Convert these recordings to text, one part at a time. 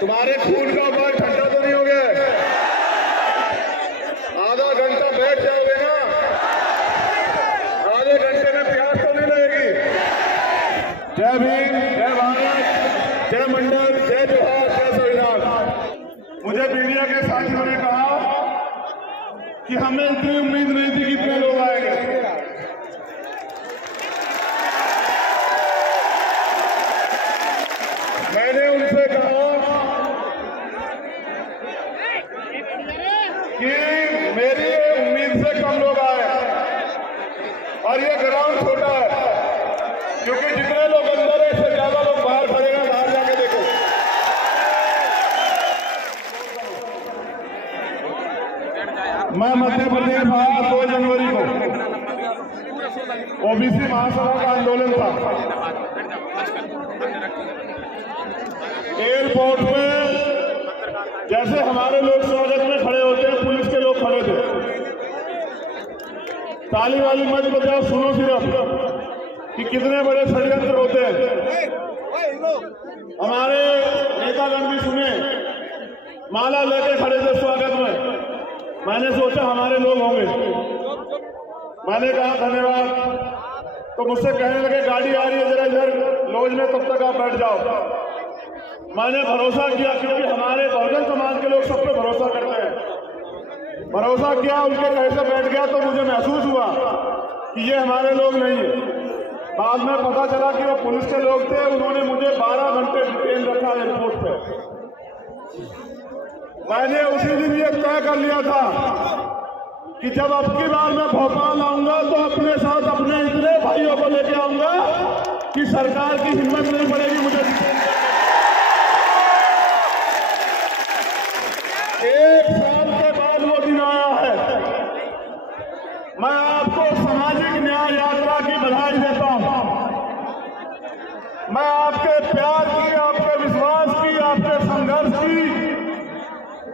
तुम्हारे खून का उबाल ठंडा तो नहीं हो गया? आधा घंटा बैठ जाओगे ना, आधे घंटे में प्यास तो नहीं लगेगी। जय भीम, जय भारत, जय मंडल, जय जोहार, जय संविधान। मुझे मीडिया के साथियों ने कहा कि हमें इतनी उम्मीद नहीं थी कि इतने लोग आएंगे। मैंने उनसे कहा कि मेरी उम्मीद से कम लोग आए और ये ग्राउंड छोटा है, क्योंकि जितने लोग अंदर है इससे ज्यादा लोग बाहर खड़े हैं। बाहर जाके देखो। मैं मध्य प्रदेश आया 2 जनवरी को, ओबीसी महासभा का आंदोलन था। एयरपोर्ट में जैसे हमारे लोग स्वागत में खड़े होते हैं, पुलिस के लोग खड़े थे। ताली वाली मत बजाओ, सुनो सिर्फ कि कितने बड़े षड्यंत्र होते हैं। हमारे नेतागण भी सुने, माला लेके खड़े थे स्वागत में। मैंने सोचा हमारे लोग होंगे, मैंने कहा धन्यवाद। तो मुझसे कहने लगे गाड़ी आ रही है, जरा इधर लॉज में, तब तक आप बैठ जाओ। मैंने भरोसा किया, क्योंकि हमारे बहुजन समाज के लोग सब पे भरोसा करते हैं। भरोसा किया, उनके कहे से बैठ गया तो मुझे महसूस हुआ कि ये हमारे लोग नहीं है। बाद में पता चला कि वो पुलिस के लोग थे। उन्होंने मुझे 12 घंटे डिटेन रखा एयरपोर्ट पे। मैंने उसी दिन ये तय कर लिया था कि जब अब की बार मैं भोपाल आऊंगा तो अपने साथ अपने इतने भाइयों को लेके आऊंगा कि सरकार की हिम्मत नहीं पड़ेगी मुझे। 1 साल के बाद वो दिन आया है। मैं आपको सामाजिक न्याय यात्रा की बधाई देता हूं। मैं आपके प्यार की, आपके विश्वास की, आपके संघर्ष की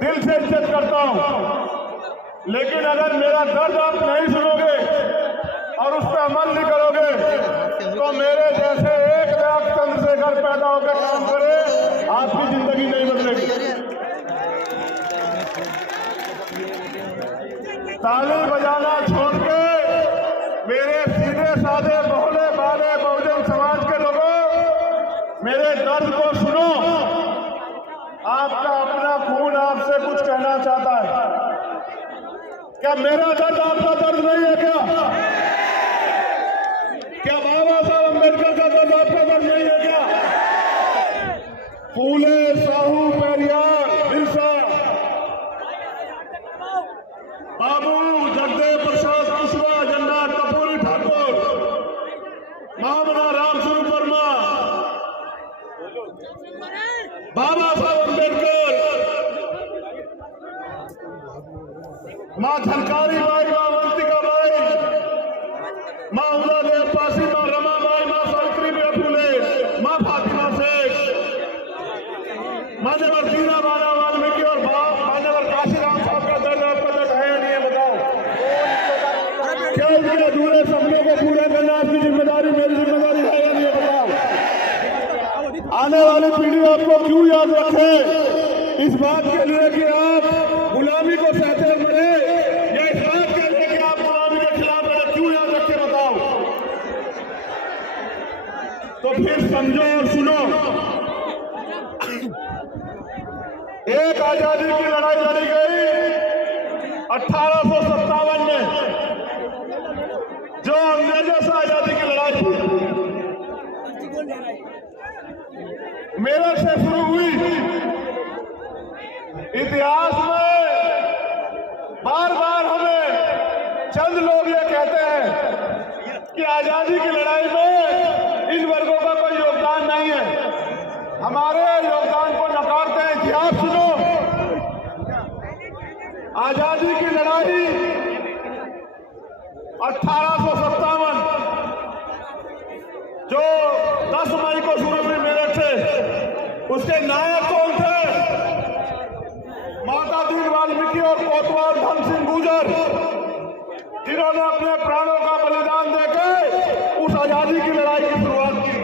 दिल से इज्जत करता हूं। लेकिन अगर मेरा दर्द आप नहीं सुनोगे और उस पर अमल नहीं करोगे तो मेरे जैसे 1 लाख चंद्रशेखर पैदा होकर काम करे, आपकी जिंदगी नहीं बदलेगी। ताली बजाना छोड़ के मेरे सीधे साधे भोले भाले बहुजन समाज के लोगों, मेरे दर्द को सुनो। आपका अपना खून आपसे कुछ कहना चाहता है। क्या मेरा दर्द आपका दर्द नहीं है? क्या बाबा साहब अम्बेडकर का दर्द आपका दर्द नहीं है? क्या फूले, साहू, पेरियार, बिरसा, बाबू जगदेव प्रसाद कुशवाहा, जन्ना कपूरी ठाकुर, महामना राम स्वरूप वर्मा, बाबा साहब अम्बेडकर, माँ झलकारी बाई, माँ अवंतिका बाई, माँ उदा देव पासी, माँ रमा बाई, माँ सावित्रीबाई फुले, माँ फातिमा शेख, मान्यवर दीना नाना वाल्मीकि और मान्यवर काशीराम साहब का दर्द आपका दर्द है या नहीं है? बताओ। क्या उनके अधूरे सपनों को पूरा करना आपकी जिम्मेदारी, मेरी जिम्मेदारी है या नहीं है? बताओ। आने वाली पीढ़ी आपको क्यों याद रखे? इस बात के लिए कि आप गुलामी को सहते मरे, या इस बात के लिए कि आप गुलामी के खिलाफ लड़े? क्यों याद रखे? बताओ। तो फिर समझो और सुनो। एक आजादी की लड़ाई लड़ी गई 1857 में, जो अंग्रेजों से आजादी की लड़ाई थी, मेरठ से शुरू हुई। इतिहास में बार बार हमें चंद लोग ये कहते हैं कि आजादी की लड़ाई में इन वर्गों का कोई योगदान नहीं है। हमारे योगदान को नकारते हैं। इतिहास सुनो। आजादी की लड़ाई 1857, जो 10 मई को शुरू हुई मेरठ से, उसके नायक कौन थे? माता दीन वाल्मीकि और कोतवाल धन सिंह गुर्जर, जिन्होंने अपने प्राणों का बलिदान देकर उस आजादी की लड़ाई की शुरुआत की।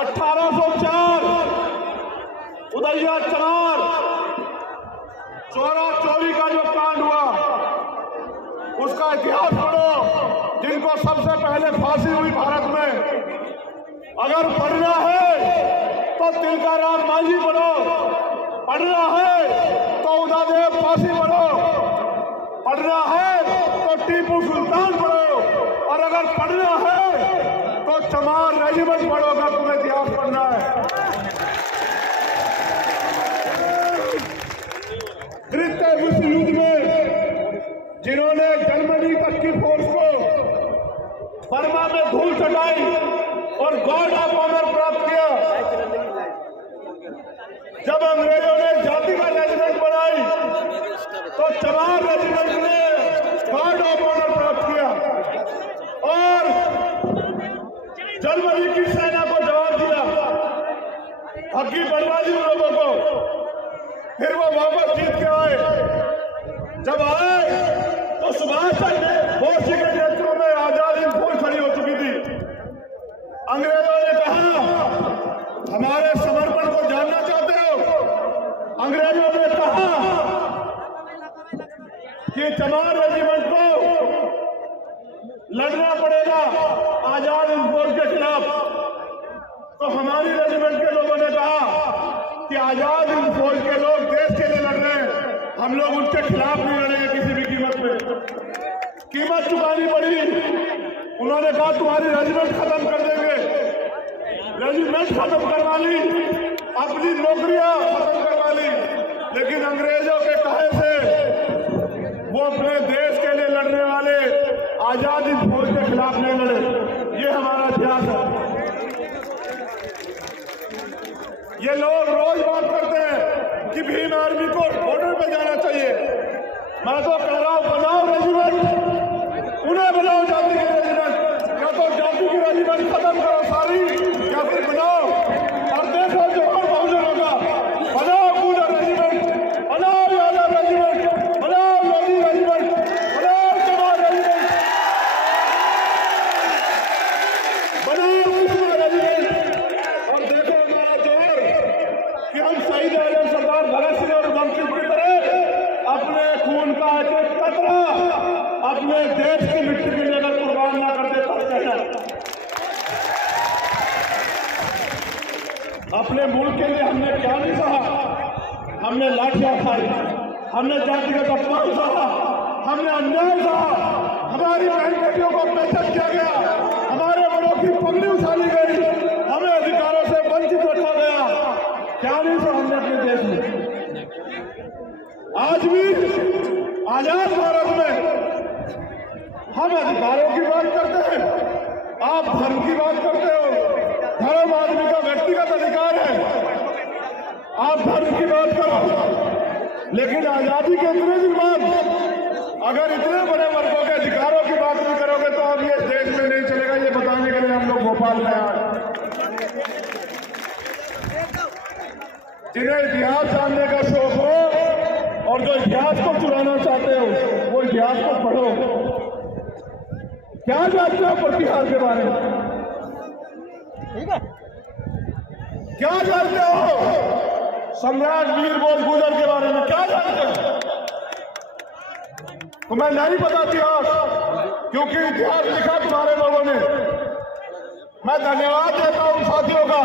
1804 उदैया चमार चोरा चोरी का जो कांड हुआ उसका इतिहास पढ़ो, जिनको सबसे पहले फांसी हुई भारत में। अगर पढ़ना है तो तिलकाराम मांझी पढ़ो, पढ़ना है तो उदयदेव फांसी पढ़ो, पढ़ना है तो टीपू सुल्तान पढ़ो, और अगर पढ़ना है तो चमार रेजिमेंट पढ़ो अगर तुम्हें इतिहास पढ़ना है। द्वितीय विश्व युद्ध में जिन्होंने जर्मनी तक की फोर्स को बर्मा में धूल चटाई और गॉड ऑफ ऑनर प्राप्त किया, जब अंग्रेजों ने जाति का रेजिमेंट बनाई तो चमार रेजिमेंट ने गॉड ऑफ ऑनर प्राप्त किया और जर्मनी की सेना को जवाब दिया, हकी बनवा दी उन लोगों को। फिर वो वापस जीत के आए। जब आए तो सुभाष चंद्र बोस जी के नेतृत्व में आजाद हिंद फौज खड़ी हो चुकी थी। अंग्रेजों ने कहा हमारे समर्पण को जानना चाहते हो? अंग्रेजों ने कहा कि चमार रेजिमेंट को लड़ना पड़ेगा आजाद हिंद फौज के खिलाफ। तो हमारी रेजिमेंट के लोगों ने कहा कि आजाद हिंद फौज के लोग देश के लिए लड़ रहे हैं, हम लोग उनके खिलाफ नहीं लड़ेंगे किसी भी कीमत पे। कीमत चुकानी पड़ी। उन्होंने कहा तुम्हारी रेजिमेंट खत्म कर देंगे। रेजिमेंट खत्म करवा ली, अपनी नौकरियां खत्म करवा ली, लेकिन अंग्रेजों के कहे से वो अपने देश के लिए लड़ने वाले आजाद हिंद फौज के खिलाफ नहीं लड़े। ये हमारा इतिहास है। ये लोग रोज बात करते हैं कि भीम आर्मी को बॉर्डर पे जाना चाहिए। मैं तो कह रहा हूं बनाओ रेजिमेंट, उन्हें बनाओ जाति के रेजिमेंट, या तो जाति की रेजिमेंट खत्म करो सारी, या फिर बनाओ और देखो जो और बहुजन होगा। बनाओ पूरा रेजिमेंट, बनाओ यादव रेजिमेंट, बनाओ लोधी रेजिमेंट, बनाओ चमार रेजिमेंट, बनाओ कृष्णा रेजिमेंट, और देखो हमारा जोर कि हम शहीद आजम सरदार भगत सिंह और उधम सिंह की तरह अपने खून का एक एक कतरा अपने देश की मिट्टी के लिए अगर कुर्बान ना करते तो अपने मुल्क के लिए हमने क्या नहीं सहा? हमने लाठियां खाई, हमने जातिगत अपमान सहा, हमने अन्याय सहा, हमारी बहन बेटियों को अत्याचार किया गया, हमारे बड़ों की पगड़ी उछाली गई, हमें अधिकारों से वंचित रखा गया। क्या नहीं सहा हमने अपने देश में? आज भी आजाद भारत में हम अधिकारों की बात करते हैं, आप धर्म की बात करते हो। धर्म आदमी का व्यक्तिगत अधिकार है, आप धर्म की बात करो, लेकिन आजादी के इतने दिन बाद अगर इतने बड़े वर्गों के अधिकारों की बात नहीं करोगे तो अब ये देश में नहीं चलेगा। ये बताने के लिए हम लोग भोपाल में आए। जिन्हें इतिहास जानने का शौक हो और जो इतिहास को चुराना चाहते हो वो इतिहास को पढ़ो। क्या जानते हो प्रतिहार के बारे में? ठीक है, क्या जानते हो सम्राट वीर भोज गुजर के बारे में? क्या जानते हो? तुम्हें नहीं पता इतिहास, क्योंकि इतिहास लिखा तुम्हारे लोगों ने। मैं धन्यवाद देता हूं साथियों का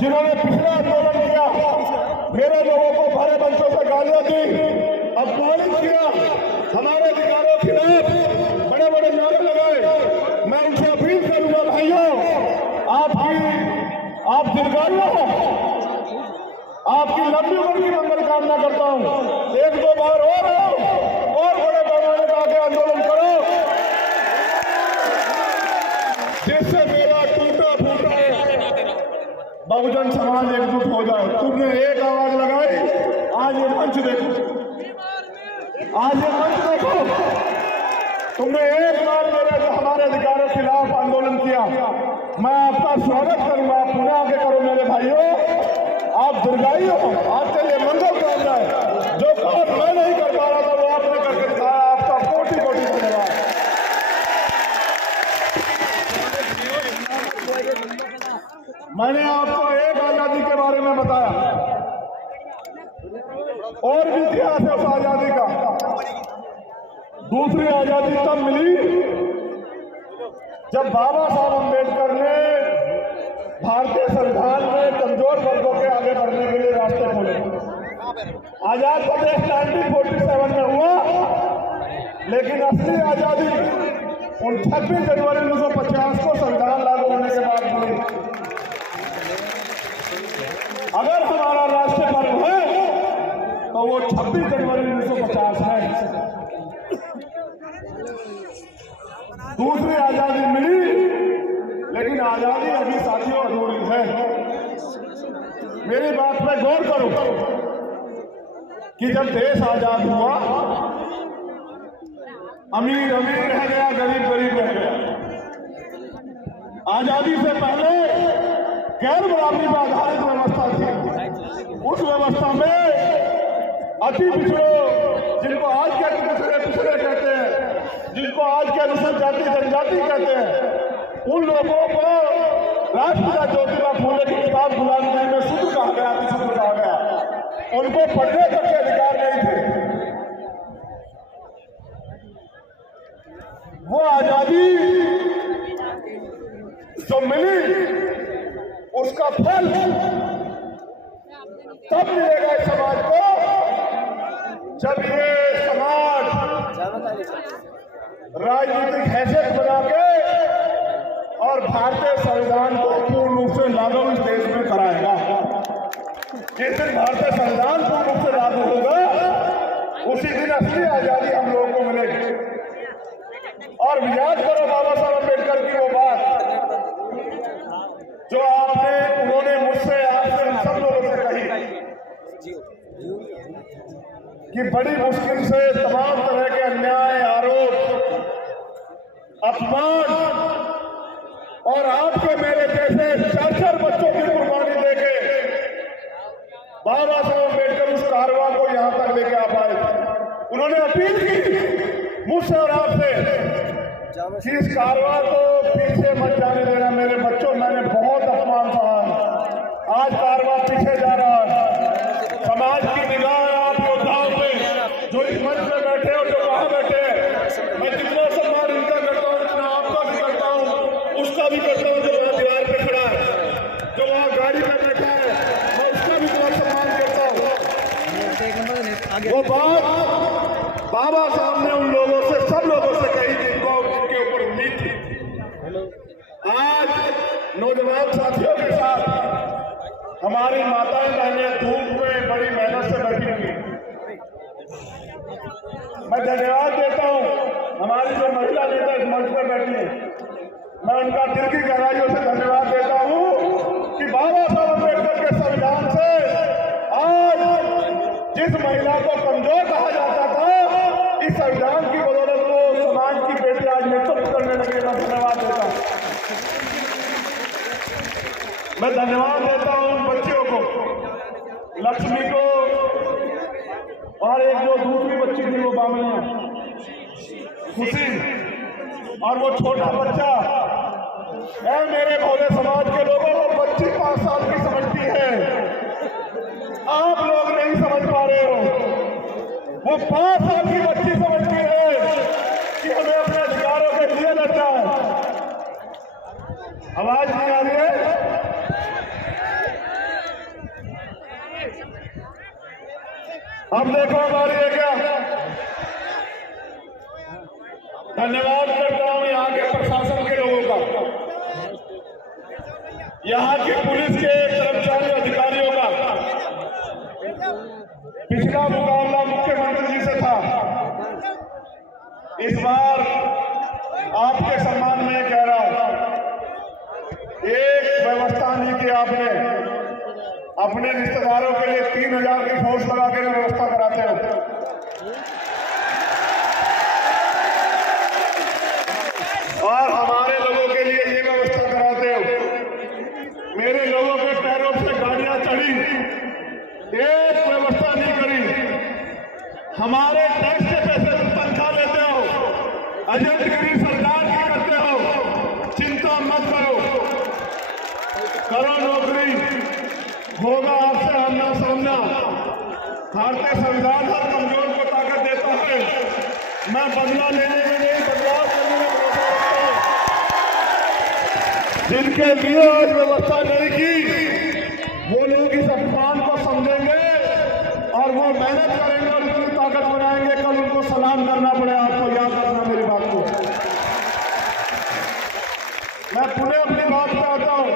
जिन्होंने पिछले आंदोलन किया, मेरे लोगों को भारे मंचों से गालियां दी, अपमानित किया, हमारे अधिकारों के खिलाफ बड़े बड़े नारे लगाए। मैं उनसे अपील करूंगा भाइयों, आप दीर्घायु हो, आपकी लंबी उम्र की मंगल कामना करता हूं। एक दो बार और बड़े पैमाने का आगे आंदोलन करो, जिससे मेरा टूटा फूटा बहुजन समाज एकजुट हो जाए। तुमने एक आवाज लगाई, आज ये मंच देखो, तुमने एक बार मेरे हमारे अधिकारों के खिलाफ आंदोलन किया। मैं आपका स्वागत करूंगा, आप पुनः आगे करो मेरे भाइयों। आप दीर्घायु हो, आपके लिए मंगल कामना है। जो काम मैं नहीं कर पा रहा था वो आपने करके दिखाया, आपका कोटि कोटि धन्यवाद। मैंने आपको एक आजादी के बारे में बताया, और भी इतिहास है उस आजादी का। दूसरी आजादी तब मिली जब बाबा साहब अम्बेडकर ने भारतीय संविधान में कमजोर वर्गों के आगे बढ़ने के लिए रास्ते खोले। आजाद प्रदेश 1947 में हुआ, लेकिन असली आजादी उन 26 जनवरी 1950 को संविधान लागू होने के बाद मिली। अगर हमारा राष्ट्रीय पर्व है तो वो 26 जनवरी 1950 है। दूसरी आजादी मिली, लेकिन आजादी अभी साथियों अधूरी है। मेरी बात पे गौर करो कि जब देश आजाद हुआ, अमीर अमीर रह गया, गरीब गरीब रह गया। आजादी से पहले गैर बराबरी पर आधारित व्यवस्था थी। उस व्यवस्था में अति पिछड़ों, जिनको आज के पिछड़े कहते हैं, जिनको आज के अनुसूचित जाति जनजाति कहते हैं, उन लोगों को राष्ट्रपिता ज्योतिबा फूले की किताब गुलामी में शूद्र कहा गया, अतिशूद्र कहा गया। उनको पढ़ने तक के अधिकार नहीं थे। वो आजादी जो मिली, उसका फल तब मिलेगा इस समाज को जब ये समाज राजनीतिक हैसियत बना के और भारतीय संविधान को पूर्ण रूप से लागू इस देश में कराएगा। जिस दिन भारतीय संविधान पूर्ण रूप से लागू होगा, उसी दिन असली आजादी हम लोगों को मिलेगी। और याद करो बाबा साहब अम्बेडकर की वो बात जो उन्होंने मुझसे, आपसे, हम सब लोगों से कही कि बड़ी मुश्किल से तमाम तरह के अन्याय, आरोप, अपमान और आपके मेरे जैसे 4 बच्चों की कुर्बानी देके बाबा साहब अम्बेडकर उस कारवां को यहां तक लेके आ पाए थे। उन्होंने अपील की मुझसे और आपसे कि इस कारवां को पीछे मत जाने देना। मेरे बच्चों, मैंने बहुत अपमान सहा, आज कारवां पीछे जा रहा है। समाज की निगाह आप योद्धाओं पे, जो इस मंच में बैठे और जो वहां बैठे, मैं जितना सम्मान इनका करता हूँ, जितना आपका भी करता हूँ, उसका भी करता हूँ। जो वहां दीवार पे खड़ा है, जो वहां गाड़ी में बैठा है, मैं उसका भी बहुत सम्मान करता हूँ। वो बात बाबा साहब ने उन लोगों से, सब लोगों से कही जिनको उनके ऊपर उम्मीद थी। आज नौजवान साथियों के साथ हमारी माताएं बहनें धूप में बड़ी मेहनत से बैठी हुई। मैं धन्यवाद देता हूं हमारी जो महिला नेता इस मंच पर बैठी है, मैं उनका दिल की गहराइयों से धन्यवाद देता हूं कि बाबा साहब अम्बेडकर के संविधान से आज जिस महिला को कमजोर कहा जाता था, इस संविधान की बदौलत को समाज की बेटी आज नेतृत्व करने लगे। मैं धन्यवाद देता हूं। मैं धन्यवाद देता हूं उन बच्चियों को, लक्ष्मी को, और एक जो दूसरी बच्ची थी वो बामनिया, खुशी, और वो छोटा बच्चा। ऐ मेरे भोले समाज के लोगों, वो बच्ची 5 साल की समझती है, आप लोग नहीं समझ पा रहे हो। वो 5 साल की बच्ची समझती है कि हमें अपने अधिकारों के लिए लड़ना है। आवाज नहीं आ रही है? अब देखो हमारी है क्या। धन्यवाद करता हूं यहाँ के प्रशासन के लोगों का, यहाँ के पुलिस के कर्मचारी अधिकारियों का। पिछला मुकाबला मुख्यमंत्री जी से था, इस बार आपके सम्मान में कह रहा हूं, एक व्यवस्था नहीं की आपने। अपने रिश्तेदारों के लिए 3000 की फोर्स लगा के व्यवस्था कराते हो। और हमारे लोगों के लिए ये व्यवस्था कराते हो। मेरे लोगों के पैरों से गाड़ियां चढ़ी, एक व्यवस्था नहीं करी। हमारे टैक्स के पैसे से तनख्वाह लेते हो, एजेंटगिरी सरकार की करते हो। चिंता मत करो नौकरी, होगा आपसे आमना सामना। भारतीय संविधान हर कमजोर को ताकत देता है। मैं बदला लेने में नहीं, बदलाव करने में भरोसा रखता हूं। जिनके लिए आज व्यवस्था नहीं की, वो लोग इस अपमान को समझेंगे और वो मेहनत करेंगे और इतनी ताकत बनाएंगे, कल उनको सलाम करना पड़े। आपको याद रखना मेरी बात को। मैं पुनः अपनी बात पे आता हूं।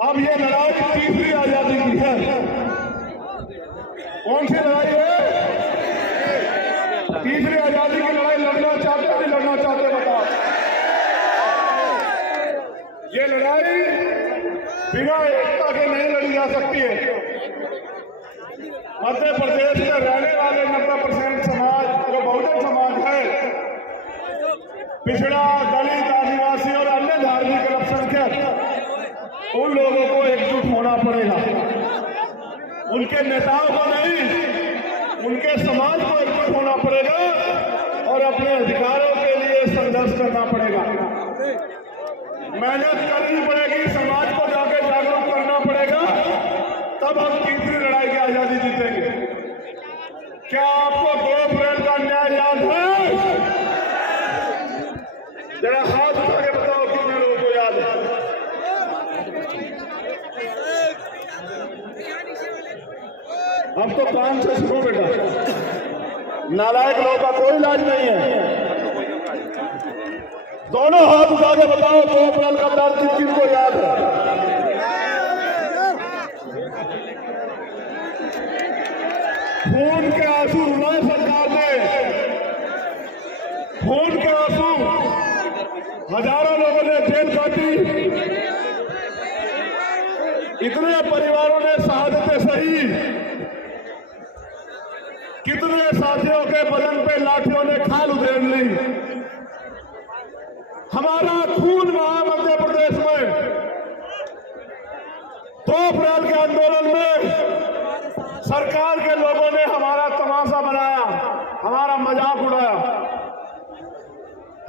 अब ये लड़ाई तीसरी आजादी की है। कौन सी लड़ाई है? तीसरी आजादी की लड़ाई लड़ना चाहते हैं, नहीं लड़ना चाहते? बताओ। ये लड़ाई बिना एकता के नहीं लड़ी जा सकती है। मध्य प्रदेश में रहने वाले 90% समाज जो बहुजन समाज है, पिछड़ा, दलित, आदिवासी और अन्य धार्मिक अल्पसंख्यक, उन लोगों को एकजुट होना पड़ेगा। उनके नेताओं को नहीं, उनके समाज को एकजुट होना पड़ेगा और अपने अधिकारों के लिए संघर्ष करना पड़ेगा। मेहनत करनी पड़ेगी, समाज को जाके जागरूक करना पड़ेगा, तब हम तीसरी लड़ाई की आजादी जीतेंगे। क्या आपको 2 अप्रैल का न्याय याद है? जरा हाथ उठा के बताओ कितने लोगों को याद है? अब तो काम से शुरू बेटा, नालायक लोगों का कोई इलाज नहीं है। दोनों हाथ उठा के बताओ 2 अप्रैल का दर्द किनको याद है? खून के आंसू रुलाए सरकार ने, खून के आंसू। हजारों लोगों ने जेल काटी, इतने परिवारों ने शहादतें सही, कितने साथियों के बदन पे लाठियों ने खाल उधेड़ ली। हमारा खून बहा मध्य प्रदेश में। 2 अप्रैल के आंदोलन में सरकार के लोगों ने हमारा तमाशा बनाया, हमारा मजाक उड़ाया।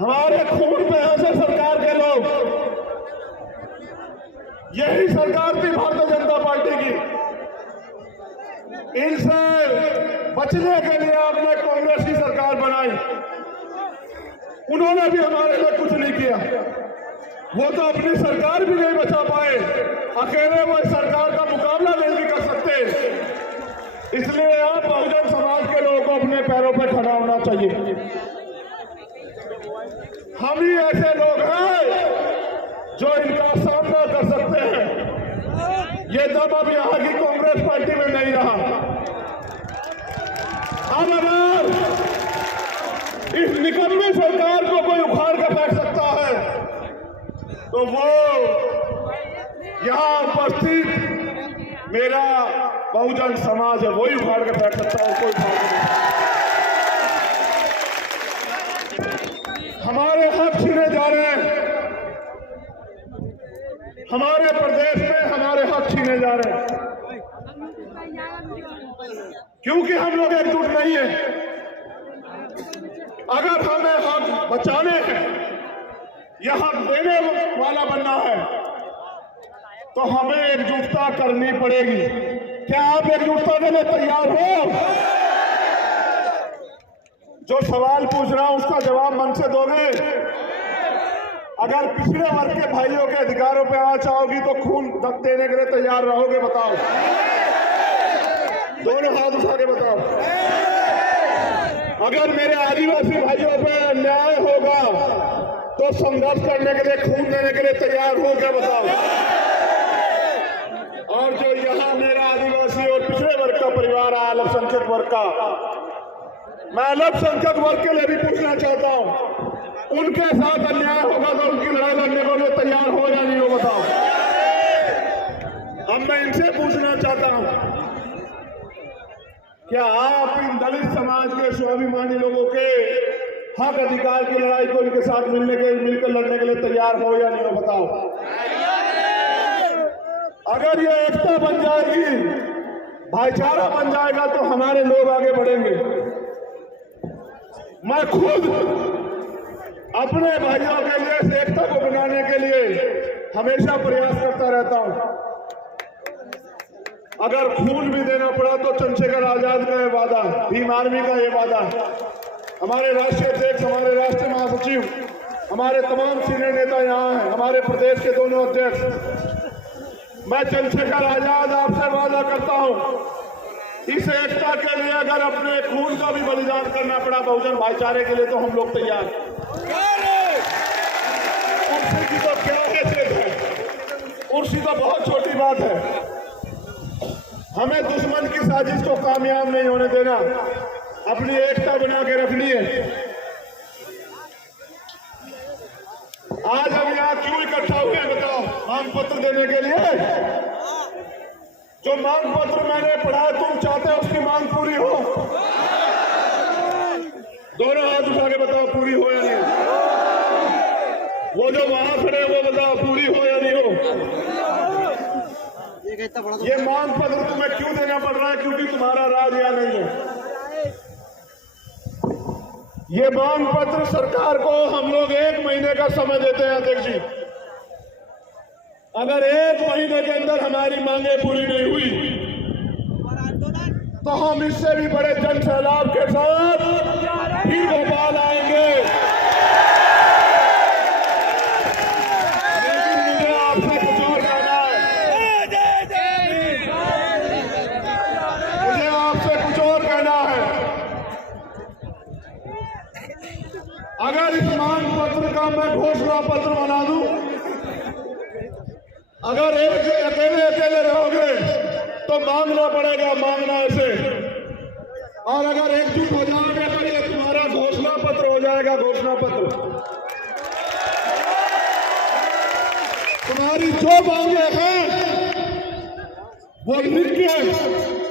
हमारे खून पे हंसे सरकार के लोग। यही सरकार थी भारतीय जनता पार्टी की। इनसे बचने के लिए आपने कांग्रेस की सरकार बनाई। उन्होंने भी हमारे लिए कुछ नहीं किया। वो तो अपनी सरकार भी नहीं बचा पाए, अकेले वो सरकार का मुकाबला नहीं भी कर सकते। इसलिए आप बहुजन समाज के लोगों को अपने पैरों पर खड़ा होना चाहिए। हम ही ऐसे लोग हैं जो इनका सामना कर सकते हैं। ये दम अब यहाँ की कांग्रेस पार्टी में नहीं रहा। अब अगर इस निकम्मी सरकार को कोई उखाड़ कर फेंक सकता है तो वो यहाँ उपस्थित मेरा बहुजन समाज है, वही उखाड़ कर फेंक सकता है, कोई उखाड़ नहीं। हमारे हक छीने जा रहे हैं, हमारे प्रदेश में हमारे हक छीने जा रहे हैं, क्योंकि हम लोग एकजुट नहीं है। अगर हमें हक बचाने हैं या हक देने वाला बनना है तो हमें एकजुटता करनी पड़ेगी। क्या आप एकजुटता देने तैयार हो? जो सवाल पूछ रहा हूं उसका जवाब मन से दोगे? अगर पिछड़े वर्ग के भाइयों के अधिकारों पे आवाज चाहोगी तो खून देने के लिए तैयार रहोगे? बताओ, दोनों हाथ उठा के बताओ। अगर मेरे आदिवासी भाइयों पे अन्याय होगा तो संघर्ष करने के लिए, खून देने के लिए तैयार हो? क्या बताओ? और जो यहाँ मेरा आदिवासी और पिछड़े वर्ग का परिवार है, अल्पसंख्यक वर्ग का, मैं अल्पसंख्यक वर्ग के लिए भी पूछना चाहता हूँ, उनके साथ अन्याय होगा तो उनकी लड़ाई लड़ने को लिए तैयार हो या नहीं हो? बताओ। अब मैं इनसे पूछना चाहता हूँ, क्या आप इन दलित समाज के स्वाभिमानी लोगों के हक अधिकार की लड़ाई को इनके साथ मिलकर लड़ने के लिए तैयार हो या नहीं हो? बताओ। अगर ये एकता बन जाएगी, भाईचारा बन जाएगा तो हमारे लोग आगे बढ़ेंगे। मैं खुद अपने भाइयों के लिए एकता को बनाने के लिए हमेशा प्रयास करता रहता हूं। अगर खून भी देना पड़ा तो चंद्रशेखर आजाद का ये वादा, भीम आर्मी का ये वादा, हमारे राष्ट्रीय अध्यक्ष, हमारे राष्ट्रीय महासचिव, हमारे तमाम सीनियर नेता यहाँ हैं, हमारे प्रदेश के दोनों अध्यक्ष, मैं चंद्रशेखर आजाद आपसे वादा करता हूँ, इस एकता के लिए अगर अपने खून का भी बलिदान करना पड़ा बहुजन भाईचारे के लिए तो हम लोग तैयार हैं। कुर्सी की तो क्या हैसियत है, कुर्सी तो बहुत छोटी बात है। हमें दुश्मन की साजिश को कामयाब नहीं होने देना, अपनी एकता बना के रखनी है। आज हम यहाँ क्यों इकट्ठा हुए बताओ? मांग पत्र देने के लिए। जो मांग पत्र मैंने पढ़ा, तुम चाहते हो उसकी मांग पूरी हो? दोनों हाथ उठा के बताओ पूरी हो या नहीं। वो जो वहां खड़े वो बताओ पूरी हो या नहीं हो। ये मांग पत्र तुम्हें क्यों देना पड़ रहा है? क्योंकि तुम्हारा राज यहाँ नहीं है। ये मांग पत्र सरकार को हम लोग 1 महीने का समय देते हैं अध्यक्ष जी। अगर 1 महीने के अंदर हमारी मांगे पूरी नहीं हुई तो हम इससे भी बड़े जन सैलाब के साथ फिर भोपाल आएंगे। लेकिन मुझे आपसे कुछ और कहना है, मुझे आपसे कुछ और कहना है। अगर इस मांग पत्र का मैं घोषणा पत्र बना दूं, अगर अकेले रहोगे तो मांगना पड़ेगा, मांगना ऐसे, और अगर एकजुट हो जाओगे तो ये तुम्हारा घोषणा पत्र हो जाएगा। घोषणा पत्र तुम्हारी जो मांगे हैं वो लिख के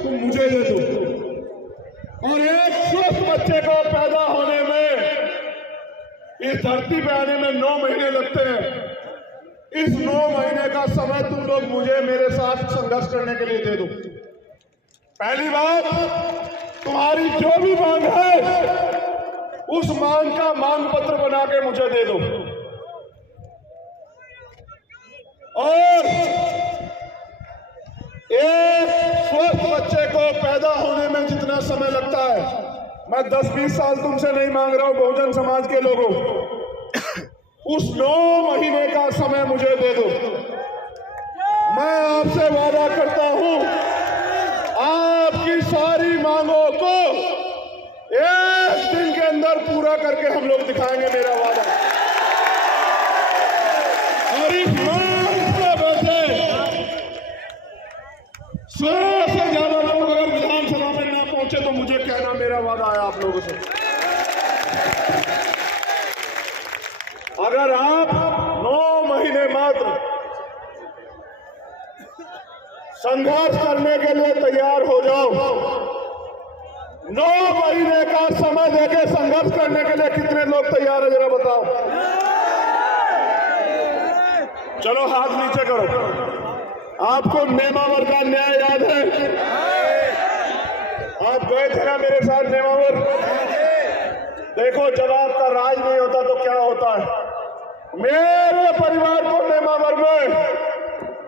तुम मुझे दे दो। और एक स्वस्थ बच्चे को पैदा होने में, इस धरती पे आने में 9 महीने लगते हैं। इस 9 महीने का समय तुम लोग मुझे मेरे साथ संघर्ष करने के लिए दे दो। पहली बात, तुम्हारी जो भी मांग है उस मांग का मांग पत्र बना के मुझे दे दो। और एक स्वस्थ बच्चे को पैदा होने में जितना समय लगता है, मैं 10-20 साल तुमसे नहीं मांग रहा हूं बहुजन समाज के लोगों, उस 9 महीने का समय मुझे दे दो। मैं आपसे वादा करता हूं, आपकी सारी मांगों को 1 दिन के अंदर पूरा करके हम लोग दिखाएंगे, मेरा वादा। और इस मांग से बचे 100 से ज्यादा लोग अगर विधानसभा में ना पहुंचे तो मुझे कहना, मेरा वादा है आप लोगों से। अगर आप 9 महीने मात्र संघर्ष करने के लिए तैयार हो जाओ, 9 महीने का समय देके संघर्ष करने के लिए कितने लोग तैयार है जरा बताओ। चलो हाथ नीचे करो। आपको नेमावर का न्याय याद है? आप गए थे ना मेरे साथ नेमावर? देखो, जब आपका राज नहीं होता तो क्या होता है। मेरे परिवार को नेमावर में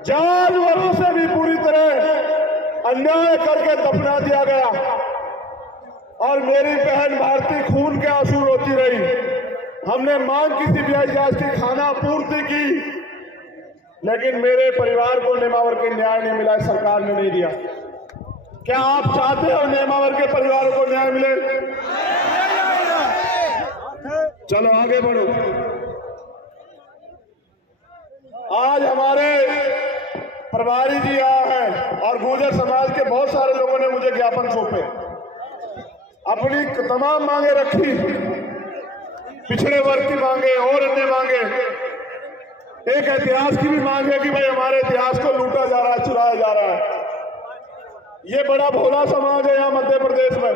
जानवरों से भी पूरी तरह अन्याय करके दफना दिया गया और मेरी बहन भारती खून के आंसू रोती रही। हमने मांग की सीबीआई जांच की, खाना पूर्ति की, लेकिन मेरे परिवार को नेमावर के न्याय नहीं मिला, सरकार ने नहीं दिया। क्या आप चाहते हो नेमावर के परिवारों को न्याय मिले? चलो आगे बढ़ो। आज हमारे प्रभारी जी आए हैं और गुर्जर समाज के बहुत सारे लोगों ने मुझे ज्ञापन सौंपे, अपनी तमाम मांगे रखी, पिछड़े वर्ग की मांगे और अन्य मांगे। एक इतिहास की भी मांग है कि भाई हमारे इतिहास को लूटा जा रहा है, चुराया जा रहा है। ये बड़ा भोला समाज है यहाँ मध्य प्रदेश में।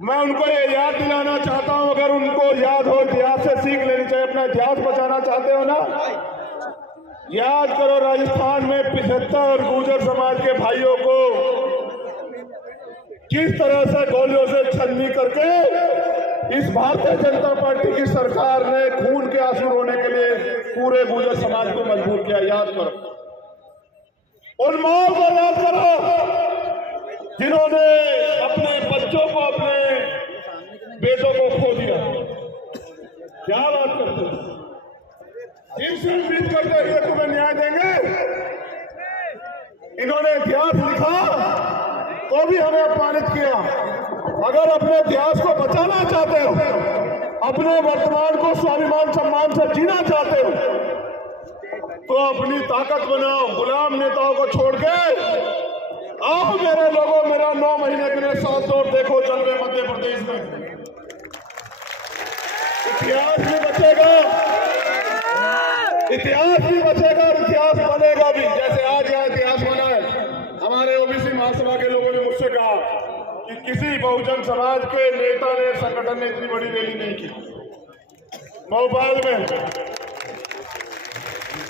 मैं उनको ये याद दिलाना चाहता हूं, अगर उनको याद हो, इतिहास से सीख लेनी चाहिए। अपना इतिहास बचाना चाहते हो ना, याद करो राजस्थान में 75 गुर्जर समाज के भाइयों को किस तरह से गोलियों से छलनी करके इस भारतीय जनता पार्टी की सरकार ने खून के आंसू रोने के लिए पूरे गुर्जर समाज को मजबूर किया। याद करो। उन माओ को याद करो जिन्होंने अपने बच्चों को, अपने बेटों को खो दिया। क्या बात करते हो? इंसिडेंट बीत करते हुए तुम्हें न्याय देंगे? इन्होंने इतिहास लिखा तो भी हमें अपमानित किया। अगर अपने इतिहास को बचाना चाहते हो, अपने वर्तमान को स्वाभिमान सम्मान से जीना चाहते हो, तो अपनी ताकत बनाओ। गुलाम नेताओं को छोड़ के आप मेरे लोगों, मेरा 9 महीने के लिए साथ दौड़ देखो जलवे मध्य प्रदेश में। इतिहास भी बचेगा, इतिहास भी बचेगा और इतिहास बनेगा भी। जैसे आज यहाँ इतिहास बना है, हमारे ओबीसी महासभा के लोगों ने मुझसे कहा कि किसी बहुजन समाज के नेता ने, संगठन ने इतनी बड़ी रैली नहीं की। भोपाल में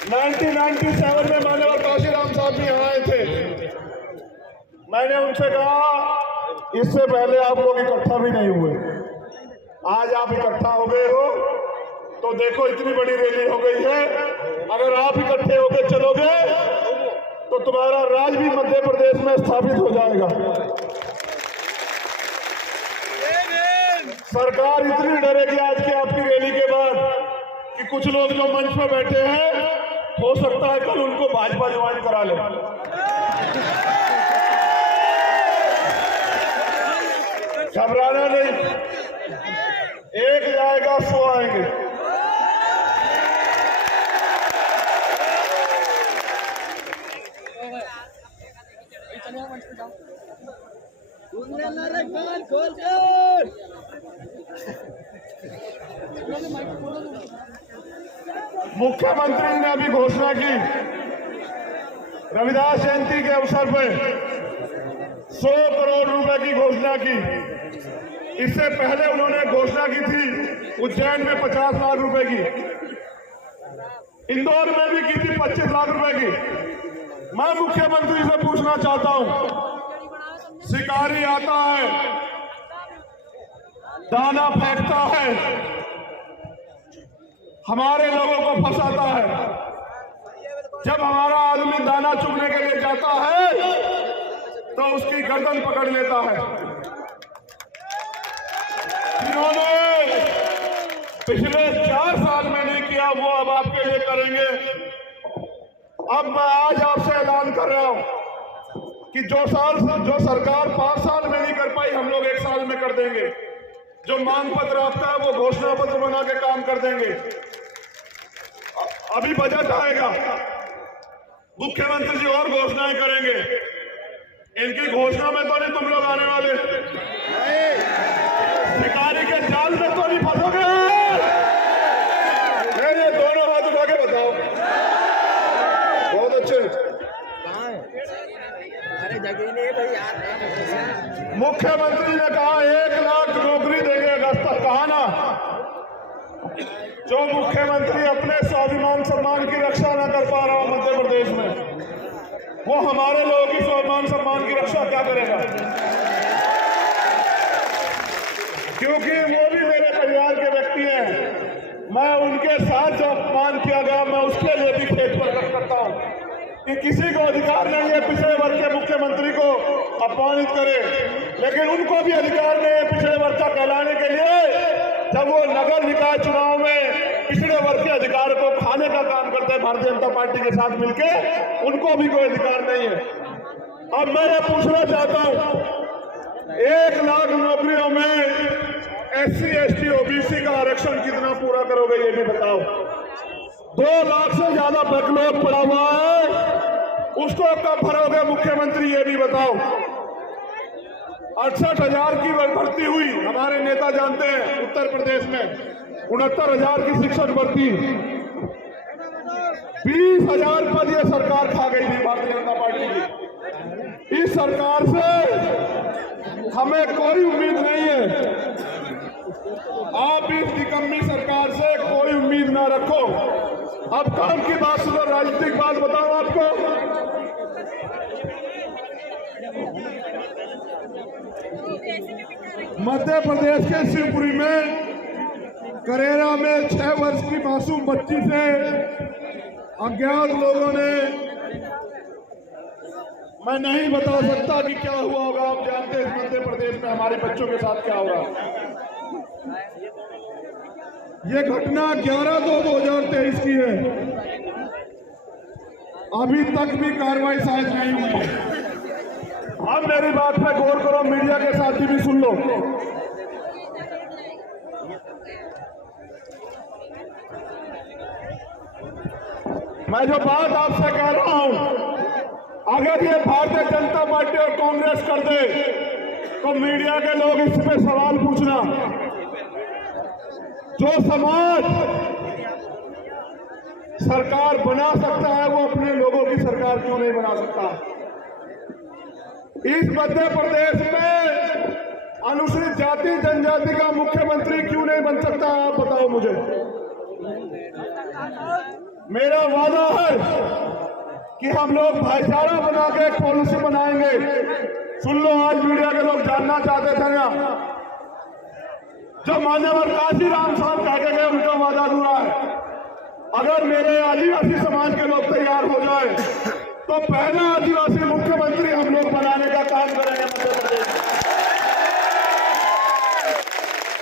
1997 में माननीय काशीराम साहब भी यहाँ आए थे। मैंने उनसे कहा इससे पहले आप लोग इकट्ठा भी नहीं हुए, आज आप इकट्ठा हो गए हो तो देखो इतनी बड़ी रैली हो गई है। अगर आप इकट्ठे होकर चलोगे तो तुम्हारा राज भी मध्य प्रदेश में स्थापित हो जाएगा। सरकार इतनी डरेगी आज की आपकी रैली के बाद कि कुछ लोग जो मंच पर बैठे हैं, हो सकता है कल उनको भाजपा ज्वाइन करा ले। घबराना नहीं, एक जाएगा 100 आएंगे। मुख्यमंत्री ने अभी घोषणा की, रविदास जयंती के अवसर पर 100 करोड़ रुपए की घोषणा की। इससे पहले उन्होंने घोषणा की थी उज्जैन में 50 लाख रुपए की, इंदौर में भी की थी 25 लाख रुपए की। मैं मुख्यमंत्री से पूछना चाहता हूं, शिकारी आता है, दाना फेंकता है, हमारे लोगों को फंसाता है। जब हमारा आदमी दाना चुगने के लिए जाता है तो उसकी गर्दन पकड़ लेता है। जिन्होंने पिछले 4 साल में नहीं किया वो अब आपके लिए करेंगे। अब मैं आज आपसे ऐलान कर रहा हूं कि जो सरकार 5 साल में नहीं कर पाई, हम लोग 1 साल में कर देंगे। जो मांग पत्र आपका है वो घोषणा पत्र बना के काम कर देंगे। अभी बजट आएगा, मुख्यमंत्री जी और घोषणाएं करेंगे। इनकी घोषणा में तो नहीं तुम लोग आने वाले, शिकारी के जाल में तो नहीं फंसोगे। मेरे दोनों हाथ उठा के बताओ। बहुत अच्छे। मुख्यमंत्री ने कहा 1 लाख नौकरी देंगे, रास्ता कहा ना। जो मुख्यमंत्री अपने स्वाभिमान सम्मान की रक्षा न कर पा रहा हो मध्य प्रदेश में, वो हमारे लोगों की स्वाभिमान सम्मान की रक्षा क्या करेगा? क्योंकि वो भी मेरे परिवार के व्यक्ति हैं। मैं उनके साथ जो अपमान किया गया, मैं उसके लिए भी खेत प्रकट करता हूं कि किसी को अधिकार नहीं है पिछड़े वर्ग के मुख्यमंत्री को अपमानित करे, लेकिन उनको भी अधिकार नहीं है पिछड़े वर्ग का कहलाने के लिए। जब वो नगर निकाय चुनाव में पिछड़े वर्ग के अधिकार को खाने का काम करते हैं भारतीय जनता पार्टी के साथ मिलके, उनको भी कोई अधिकार नहीं है। अब मैं पूछना चाहता हूं, 1 लाख नौकरियों में SC, ST, OBC का आरक्षण कितना पूरा करोगे ये भी बताओ। 2 लाख से ज्यादा बैकलॉग पड़ा हुआ है, उसको कब भरोगे मुख्यमंत्री ये भी बताओ। 68,000 की भर्ती हुई, हमारे नेता जानते हैं उत्तर प्रदेश में 69,000 की शिक्षक भर्ती, 20,000 पद ये सरकार खा गई थी भारतीय जनता पार्टी की। इस सरकार से हमें कोई उम्मीद नहीं है। आप इस निकम्मी सरकार से कोई उम्मीद ना रखो। अब काम की बात सुनो, राजनीतिक बात बताओ आपको। मध्य प्रदेश के शिवपुरी में करेरा में 6 वर्ष की मासूम बच्ची से अज्ञात लोगों ने मैं नहीं बता सकता कि क्या हुआ होगा। आप जानते हैं मध्य प्रदेश में हमारे बच्चों के साथ क्या हो रहा है। ये घटना 11/2/2023 की है। अभी तक भी कार्रवाई शायद नहीं हुई। अब मेरी बात पे गौर करो, मीडिया के साथी भी सुन लो। मैं जो बात आपसे कह रहा हूं, अगर ये भारतीय जनता पार्टी और कांग्रेस कर दे तो मीडिया के लोग इस पे सवाल पूछना। जो समाज सरकार बना सकता है वो अपने लोगों की सरकार क्यों नहीं बना सकता? इस मध्य प्रदेश में अनुसूचित जाति जनजाति का मुख्यमंत्री क्यों नहीं बन सकता? आप बताओ मुझे। मेरा वादा है कि हम लोग भाईचारा बना के एक पॉलिसी बनाएंगे। सुन लो, आज मीडिया के लोग जानना चाहते थे ना, जब मान्यवर काशीराम साहब कह के गए उनका वादा अधूरा है। अगर मेरे आदिवासी समाज के लोग तैयार हो जाए तो पहला आदिवासी मुख्यमंत्री हम लोग बनाने का काम करेंगे मध्य प्रदेश में।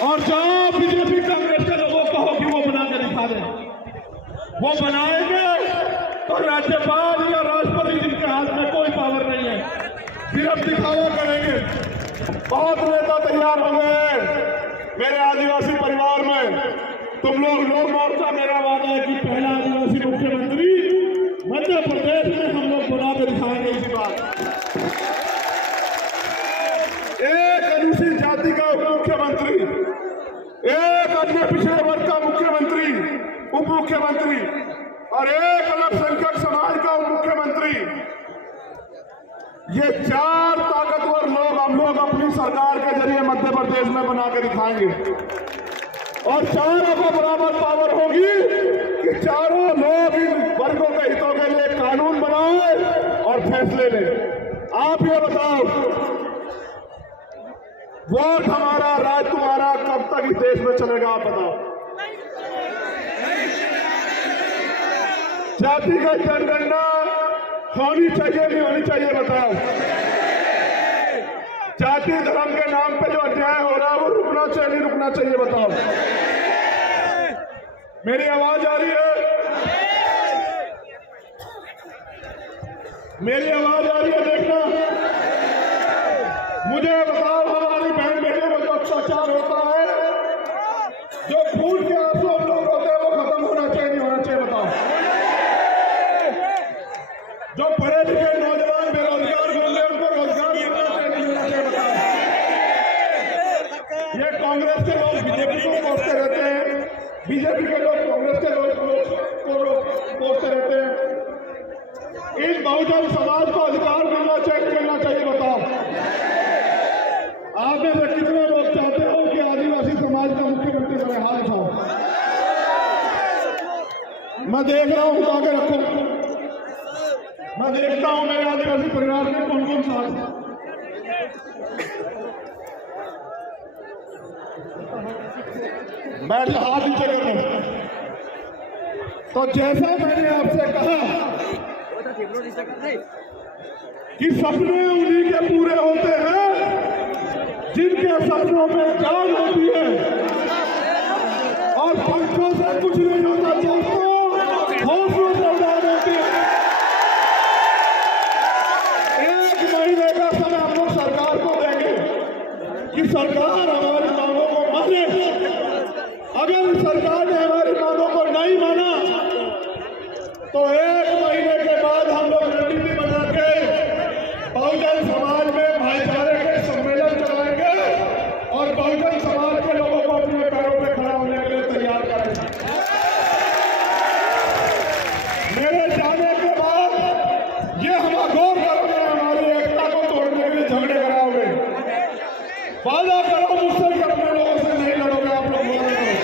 और जाओ बीजेपी कांग्रेस के लोगों को कहो कि वो बना के दिखा दें। वो बनाएंगे तो राज्यपाल या राष्ट्रपति जिनके हाथ में कोई पावर नहीं है, सिर्फ दिखावा करेंगे। बहुत नेता तैयार हो गए मेरे आदिवासी परिवार में। तुम लोग मोर्चा, मेरा वादा है कि पहला आदिवासी मुख्यमंत्री मध्य प्रदेश में हम लोग बना के दिखाएंगे। इसी बात एक अनुसूचित जाति का उप मुख्यमंत्री, एक अन्य पिछड़े वर्ग का मुख्यमंत्री, उप मुख्यमंत्री और एक अल्पसंख्यक समाज का उप मुख्यमंत्री। ये 4 ताकतवर लोग हम लोग अपनी सरकार के जरिए मध्य प्रदेश में बना के दिखाएंगे। और चारों को बराबर पावर होगी कि चारों लोग इन वर्गों के हितों के लिए कानून बनाए और फैसले लें। आप ये बताओ, वोट हमारा, राज तुम्हारा, कब तक इस देश में चलेगा? आप बताओ। जातिगत जनगणना होनी चाहिए नहीं होनी चाहिए? बताओ। जाति धर्म के नाम पे जो अन्याय हो रहा है वो रुकना चाहिए नहीं रुकना चाहिए? बताओ। मेरी आवाज आ रही है? मेरी आवाज आ रही है? देखना, मुझे बताओ, हमारी बहन बेटियों में जो अत्याचार होता है, जो खून के आंसू हम लोग होते हैं, वो खत्म होना चाहिए नहीं होना चाहिए? बताओ। जो पढ़े लिखे नौजवान बेरोजगार होंगे उनको रोजगार मिलना चाहिए नहीं मिलना चाहिए? बताओ। ये कांग्रेस के लोग बीजेपी को कोसते रहते हैं, बीजेपी के लोग कांग्रेस के लोग को कोसते रहते हैं। इन बहुजन समाज को अधिकार मिलना चाहिए मिलना चाहिए? बताओ। आप में से कितने लोग चाहते हो कि आदिवासी समाज का मुख्यमंत्री बने? हाथ उठाओ। मैं देख रहा हूं, उठा के रखो। मैं देखता हूं मेरे आदिवासी परिवार में कौन कौन साथ है। बैठ हाथ नीचे कर लो। तो जैसा मैंने आपसे कहा कि सपने उन्हीं के पूरे होते हैं जिनके सपनों में जान होती है, और पंखों से कुछ नहीं होता दोस्तों, हौसलों से उड़ान होती है। 1 महीने का समय हम लोग सरकार को देंगे कि सरकार हमारी मांगों को माने। अगर सरकार ने हमारी मांगों को नहीं माना तो 1 महीने के बाद हम लोग रणनीति बना के बहुजन समाज में भाईचारे के सम्मेलन चलाएंगे और बहुजन समाज के लोगों को अपने पैरों पे खड़ा होने के लिए तैयार करेंगे। मेरे जाने के बाद ये हम गौर करोगे, हमारी एकता को तोड़ने के लिए झगड़े कराओगे। वादा करो मुझसे कि अपने लोगों से नहीं लड़ोगे। आप लोग वादा करो।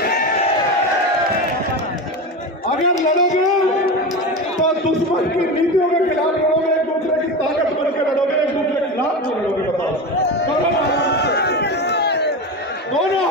अगर लड़ोगे तो दुश्मन की नीतियों के खिलाफ लड़ोगे, एक दूसरे की ताकत बन के लड़ोगे, एक दूसरे के खिलाफ लड़ोगे? बताओ। दोनों